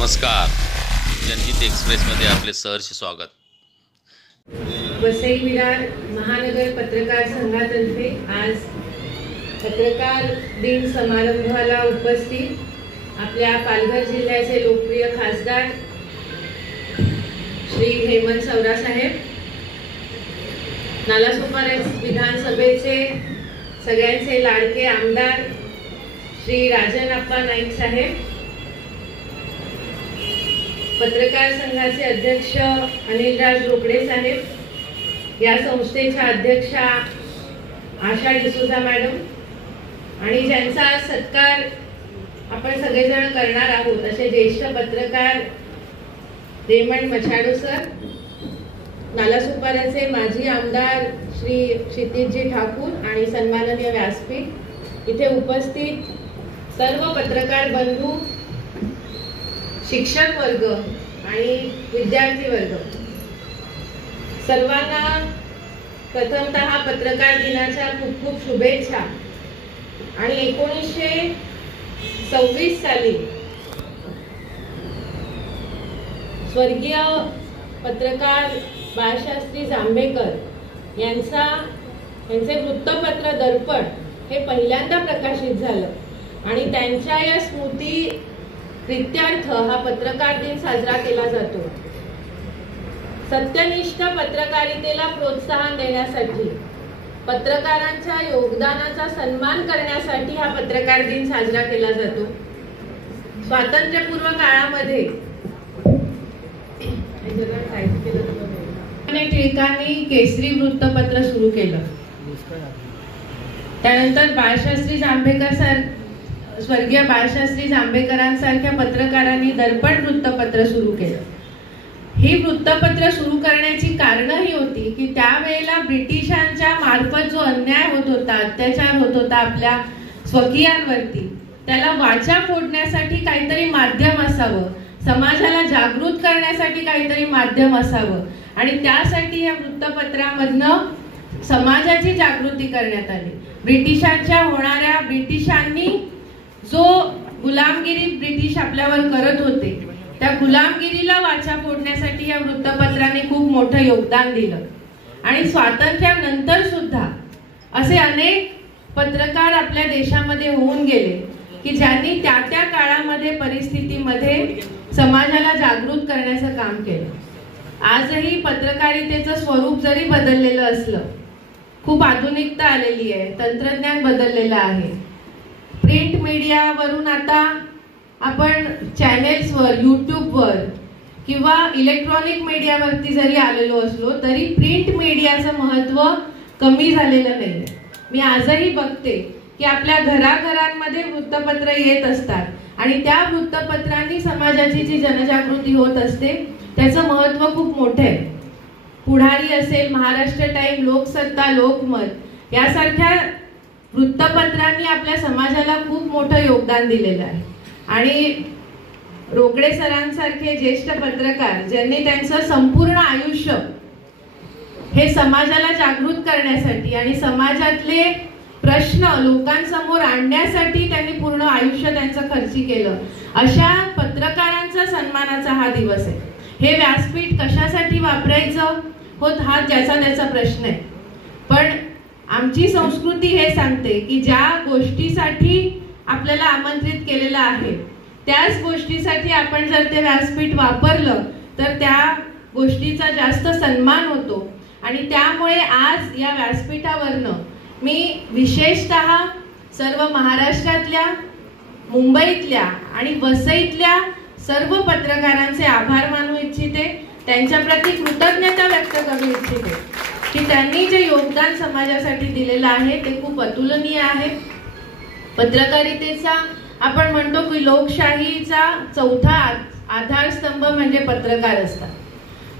नमस्कार, जनहित एक्सप्रेसमध्ये आपले सहर्ष स्वागत। वसई विरार महानगर पत्रकार संघातर्फे आज पत्रकार दिन समारंभाला उपस्थित आपल्या पालघर जिल्ह्याचे लोकप्रिय खासदार श्री हेमंत सवरा साहेब, नालासोपारा विधानसभेचे सगळ्यांचे लाडके आमदार श्री राजन अप्पा नाईक साहेब, पत्रकार संघाचे अध्यक्ष अनिलराज रोकडे साहेब, या संस्थेच्या अध्यक्षा आशा डिसोजा मॅडम आणि ज्यांचा सत्कार आपण सगळेजण करणार आहोत असे ज्येष्ठ पत्रकार रेमंड मछाडो सर, नालासोपाराचे माजी आमदार श्री क्षितिजी ठाकूर आणि सन्माननीय व्यासपीठ, इथे उपस्थित सर्व पत्रकार बंधू, शिक्षक वर्ग आणि विद्यार्थी वर्ग, सर्वांना प्रथमतः पत्रकार दिनाच्या खूप खूप शुभेच्छा। आणि 1926 साली स्वर्गीय पत्रकार बाळशास्त्री जांभेकर यांचे वृत्तपत्र दर्पण हे पहिल्यांदा प्रकाशित झालं आणि त्यांच्या या स्मृती प्रित्यर्थ हा पत्रकार दिन साजरा केला जातो। सत्यनिष्ठ पत्रकारितेला प्रोत्साहन देण्यासाठी, पत्रकारांच्या योगदानाचा सन्मान करण्यासाठी हा पत्रकार दिन साजरा केला जातो। स्वातंत्र्यपूर्व काळामध्ये टिळकांनी केसरी वृत्तपत्र सुरू केलं, त्यानंतर बाळशास्त्री जांभेकर स्वर्गीय बाळशास्त्री जांभेकरांसारख्या पत्रकारांनी दर्पण वृत्तपत्र सुरू केलं। ही वृत्तपत्र सुरू करण्याची कारण ही होती की त्यावेळेला ब्रिटिशांच्या मार्फत जो अन्याय होत होता, अत्याचार होत होता आपल्या स्वकीयांवरती, त्याला वाचा फोडण्यासाठी काहीतरी माध्यम असावं, समाजाला जागृत करण्यासाठी काहीतरी माध्यम असावं आणि त्यासाठी या वृत्तपत्रामधनं समाजाची जागृती करण्यात आली। ब्रिटिशांनी जो गुलामगिरी ब्रिटिश आपल्यावर करत होते, त्या गुलामगिरीला वाचा फोडण्यासाठी या वृत्तपत्राने खूप मोठं योगदान दिलं। आणि स्वातंत्र्यानंतर सुद्धा असे अनेक पत्रकार आपल्या देशामध्ये होऊन गेले की ज्यांनी त्या त्या काळामध्ये परिस्थितीमध्ये समाजाला जागृत करण्याचं काम केलं। आजही पत्रकारितेचं स्वरूप जरी बदललेलं असलं, खूप आधुनिकता आलेली आहे, तंत्रज्ञान बदललेलं आहे। प्रिंट मीडियावरून आता आपण चॅनेल्सवर, यूट्यूबवर किंवा इलेक्ट्रॉनिक मीडियावरती जरी आलेलो असलो तरी प्रिंट मीडियाचं महत्त्व कमी झालेलं नाही। मी आजही बघते की आपल्या घराघरांमध्ये वृत्तपत्र येत असतात आणि त्या वृत्तपत्रांनी समाजाची जी जनजागृती होत असते त्याचं महत्त्व खूप मोठं आहे। पुढारी असेल, महाराष्ट्र टाइम, लोकसत्ता, लोकमत यासारख्या वृत्तपत्रांनी आपल्या समाजाला खूप मोठं योगदान दिलेलं आहे। आणि रोकडे सरांसारखे ज्येष्ठ पत्रकार ज्यांनी त्यांचं संपूर्ण आयुष्य हे समाजाला जागृत करण्यासाठी आणि समाजातले प्रश्न लोकांसमोर आणण्यासाठी त्यांनी पूर्ण आयुष्य त्यांचं खर्ची केलं, अशा पत्रकारांचा सन्मानाचा हा दिवस आहे। हे व्यासपीठ कशासाठी वापरायचं होत हा ज्याचा त्याचा प्रश्न आहे, पण आमची संस्कृती हे सांगते की ज्या गोष्टीसाठी आपल्याला आमंत्रित केलेलं आहे त्याच गोष्टीसाठी आपण जर ते व्यासपीठ वापरलं तर त्या गोष्टीचा जास्त सन्मान होतो। आणि त्यामुळे आज या व्यासपीठावरनं मी विशेषतः सर्व महाराष्ट्रातल्या, मुंबईतल्या आणि वसईतल्या सर्व पत्रकारांचे आभार मानू इच्छिते, त्यांच्याप्रती कृतज्ञता व्यक्त करू इच्छिते की त्यांनी जे योगदान समाजासाठी दिलेलं आहे ते खूप अतुलनीय आहे। पत्रकारितेचा आपण म्हणतो की लोकशाहीचा चौथा आधारस्तंभ म्हणजे पत्रकार असतात।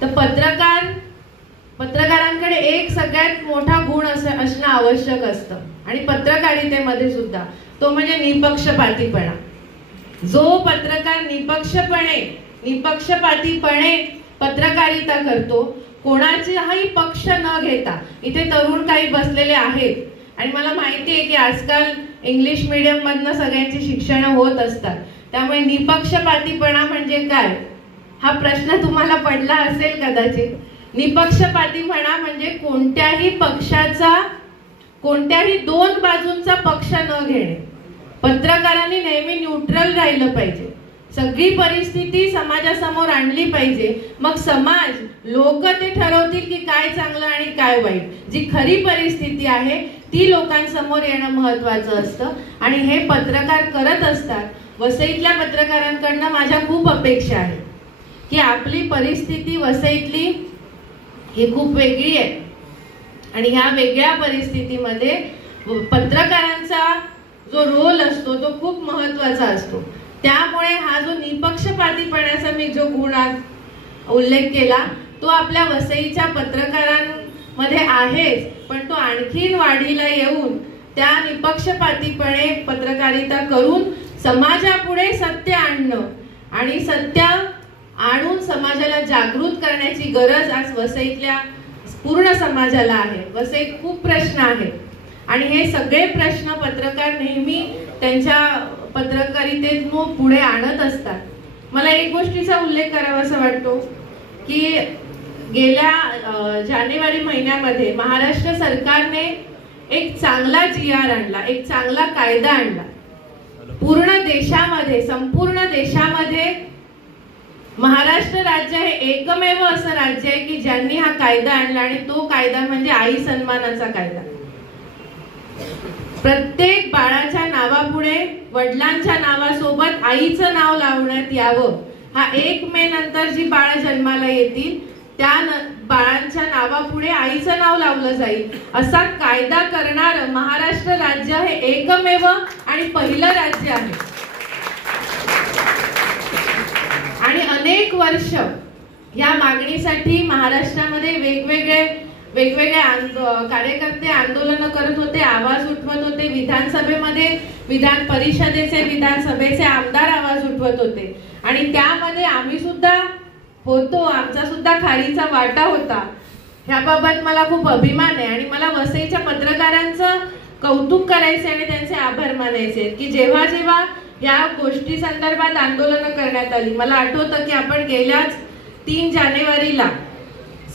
तर पत्रकारांकडे एक सगळ्यात मोठा गुण असणं आवश्यक असतं आणि पत्रकारितेमध्ये सुद्धा तो म्हणजे निपक्षपातीपणा। जो पत्रकार निपक्षपातीपणे पत्रकारिता करतो, कोणाचाही पक्ष न घेता, इथे तरुण काही बसलेले आहेत आणि मला माहिती आहे की आजकाल इंग्लिश मीडियम मधनं सगळ्यांची शिक्षण होत असतात, त्यामुळे निपक्षपातीपणा म्हणजे काय हा प्रश्न तुम्हाला पडला असेल कदाचित. निपक्षपातीपणा म्हणजे कोणत्याही पक्षाचा, कोणत्याही दोन बाजूंचा पक्ष न घेणे. पत्रकारांनी नेहमी न्यूट्रल राहिलं पाहिजे. सगळी परिस्थिती समाजासमोर आणली पाहिजे. मग समाज, लोक ते ठरवतील की काय चांगलं आणि काय वाईट. जी खरी परिस्थिती आहे ती लोकांसमोर येणं महत्वाचं असतं आणि हे पत्रकार करत असतात. वसईतल्या पत्रकारांकडनं माझ्या खूप अपेक्षा आहेत की आपली परिस्थिती वसईतली ही खूप वेगळी आहे आणि ह्या वेगळ्या परिस्थितीमध्ये पत्रकारांचा जो रोल असतो तो खूप महत्वाचा असतो. त्यामुळे हा जो निपक्षपातीपणाचा मी जो गुण उल्लेख केला तो आपल्या वसईच्या पत्रकारांमध्ये आहेच, पण तो आणखीन वाढीला येऊन त्या निपक्षपातीपणे पत्रकारिता करून समाजापुढे सत्य आणणं आणि सत्य आणून समाजाला जागृत करण्याची गरज आज वसईतल्या पूर्ण समाजाला आहे. वसईत खूप प्रश्न आहेत आणि हे सगळे प्रश्न पत्रकार नेहमी त्यांच्या पत्रकारितेतून पुढे आणत असतात. मला एक गोष्टीचा उल्लेख करावासा वाटतो की गेल्या जानेवारी महिन्यामध्ये महाराष्ट्र सरकारने एक चांगला GR आणला, एक चांगला कायदा आणला. पूर्ण देशामध्ये, संपूर्ण देशामध्ये महाराष्ट्र राज्य हे एकमेव असं राज्य आहे की ज्यांनी हा कायदा आणला आणि तो कायदा म्हणजे आई सन्मानाचा कायदा. प्रत्येक बाळाच्या नावापुढे वडिलांच्या नावासोबत आईचं नाव लावण्यात यावं. हा 1 मे नंतर जी बाळ जन्माला येतील त्या बाळांच्या नावापुढे आईचं नाव लावलं जाईल असा कायदा करणार महाराष्ट्र राज्य हे एकमेव आणि पहिलं राज्य आहे. आणि अनेक वर्ष या मागणीसाठी महाराष्ट्रामध्ये वेगवेगळे कार्यकर्ते आंदोलन करत होते, आवाज उठवत होते. विधानसभेमध्ये विधान परिषदेचे, विधानसभेचे आमदार आवाज उठवत होते आणि त्यामध्ये आम्ही सुद्धा होतो. आमचा सुद्धा खारीचा वाटा होता. ह्याबाबत मला खूप अभिमान आहे आणि मला वसईच्या पत्रकारांचं कौतुक करायचे आणि त्यांचे आभार मानायचे की जेव्हा जेव्हा या गोष्टी संदर्भात आंदोलन करण्यात आली. मला आठवतं की आपण गेल्याच 3 जानेवारीला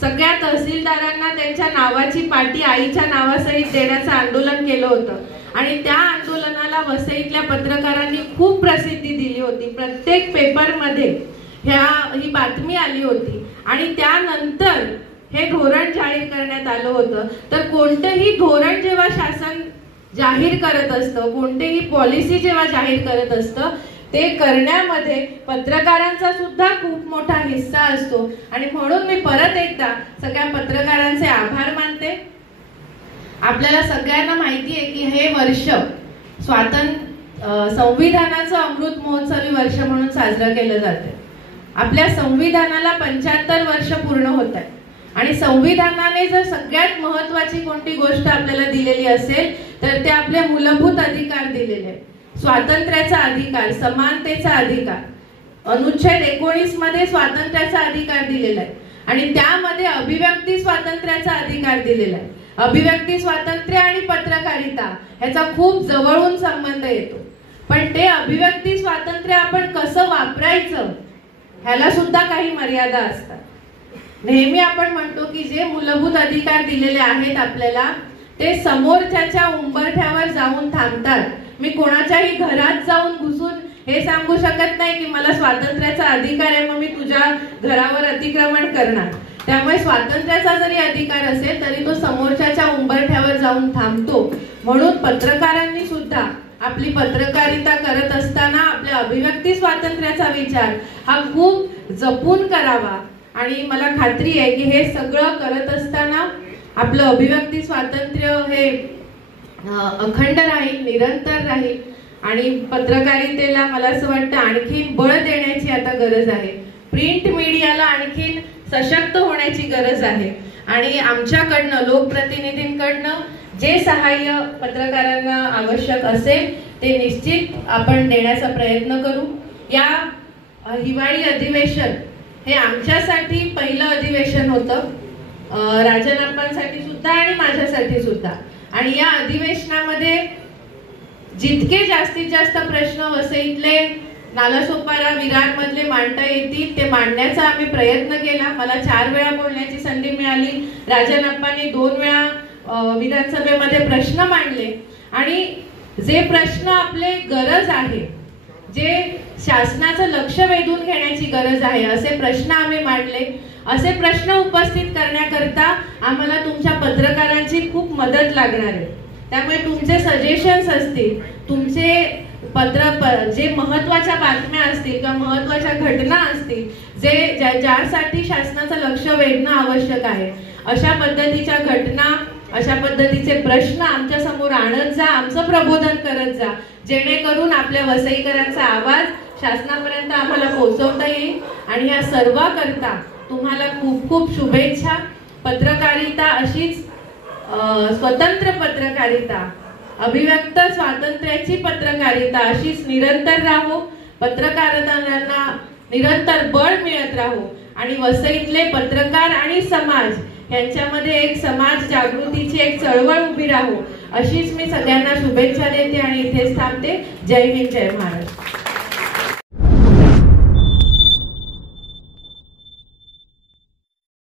सगळ्या तहसीलदारांना त्यांच्या नावाची पाटी आईच्या नावासहित देण्याचं आंदोलन केलं होतं आणि त्या आंदोलनाला वसईतल्या पत्रकारांनी खूप प्रसिद्धी दिली होती. प्रत्येक पेपरमध्ये ही बातमी आली होती आणि त्यानंतर हे धोरण जाहीर करण्यात आलं होतं. तर कोणतेही धोरण जेव्हा शासन जाहीर करत असतं, कोणतेही पॉलिसी जेव्हा जाहीर करत असतं ते करण्यामध्ये पत्रकारांचा सुद्धा खूप मोठा हिस्सा असतो आणि म्हणून मी परत एकदा सगळ्या पत्रकारांचे आभार मानते. आपल्याला सगळ्यांना माहिती आहे की हे वर्ष संविधानाचं अमृत महोत्सवी वर्ष म्हणून साजरं केलं जाते. आपल्या संविधानाला 75 वर्ष पूर्ण होत आहे आणि संविधानाने जर सगळ्यात महत्वाची कोणती गोष्ट आपल्याला दिलेली असेल तर ते आपले मूलभूत अधिकार दिलेले आहेत. स्वातंत्र्याचा अधिकार, समानतेचा अधिकार, अनुच्छेद 19 मध्ये स्वातंत्र्याचा अधिकार दिलेला आहे आणि त्यामध्ये अभिव्यक्ती स्वातंत्र्याचा अधिकार दिलेला आहे. अभिव्यक्ती स्वातंत्र्य आणि पत्रकारिता ह्याचा खूप जवळून संबंध येतो, पण ते अभिव्यक्ती स्वातंत्र्य आपण कसं वापरायचं ह्याला सुद्धा काही मर्यादा असतात. नेहमी आपण म्हणतो की जे मूलभूत अधिकार दिलेले आहेत आपल्याला ते समोरच्याच्या उंबरठ्यावर जाऊन थांबतात. मी कोणाच्याही घरात जाऊन घुसून हे सांगू शकत नाही की मला स्वातंत्र्याचा अधिकार आहे मग मी तुझ्या घरावर अतिक्रमण करणार. त्यामुळे स्वातंत्र्याचा जरी अधिकार असेल तरी तो समोरच्याच्या उंबरठ्यावर जाऊन थांबतो. म्हणून पत्रकारांनी सुद्धा आपली पत्रकारिता करत असताना आपल्या अभिव्यक्ती स्वातंत्र्याचा विचार हा खूप जपून करावा आणि मला खात्री आहे की हे सगळं करत असताना आपलं अभिव्यक्ती स्वातंत्र्य हे अखंड राहील, निरंतर राहील आणि पत्रकारितेला मला असं वाटतं आणखीन बळ देण्याची आता गरज आहे. प्रिंट मीडियाला आणखीन सशक्त होण्याची गरज आहे आणि आमच्याकडनं, लोकप्रतिनिधींकडनं जे सहाय्य पत्रकारांना आवश्यक असेल ते निश्चित आपण देण्याचा प्रयत्न करू. या हिवाळी अधिवेशन हे आमच्यासाठी पहिलं अधिवेशन होतं, राजनापांसाठी सुद्धा आणि माझ्यासाठी सुद्धा. आणि या अधिवेशनामध्ये जितके जास्तीत जास्त प्रश्न वसईतले नालासोपारा विरारमधले मांडता येतील ते मांडण्याचा आम्ही प्रयत्न केला. मला 4 वेळा बोलण्याची संधी मिळाली. राजन अप्पांनी 2 वेळा विधानसभेमध्ये प्रश्न मांडले आणि जे प्रश्न आपले गरज आहे, जे शासनाचं लक्ष वेधून घेण्याची गरज आहे, असे प्रश्न आम्ही मांडले. असे प्रश्न उपस्थित करण्याकरता आम्हाला तुमच्या पत्रकारांची खूप मदत लागणार आहे. त्यामुळे तुमचे सजेशन्स असतील, तुमचे जे महत्त्वाच्या बातम्या असतील किंवा महत्त्वाच्या घटना असतील, ज्यासाठी शासनाचं लक्ष वेधणं आवश्यक आहे, अशा पद्धतीच्या घटना, अशा पद्धतीचे प्रश्न आमच्या समोर आणत जा, आमचं प्रबोधन करत जा, जेणेकरून आपल्या वसईकरांचा आवाज शासनापर्यंत आम्हाला पोहोचवता येईल. आणि या सर्वांकरता तुम्हाला खूप खूप शुभेच्छा. पत्रकारिता अशीच स्वतंत्र पत्रकारिता, अभिव्यक्त स्वातंत्र्याची पत्रकारिता अशीच निरंतर राहो, पत्रकारांना निरंतर बळ मिळत राहो आणि वसईतले पत्रकार आणि समाज यांच्यामध्ये एक समाज जागृतीची एक चळवळ उभी राहो, अशीच मी सगळ्यांना शुभेच्छा देते आणि इथेच थांबते. जय हिंद, जय महाराष्ट्र.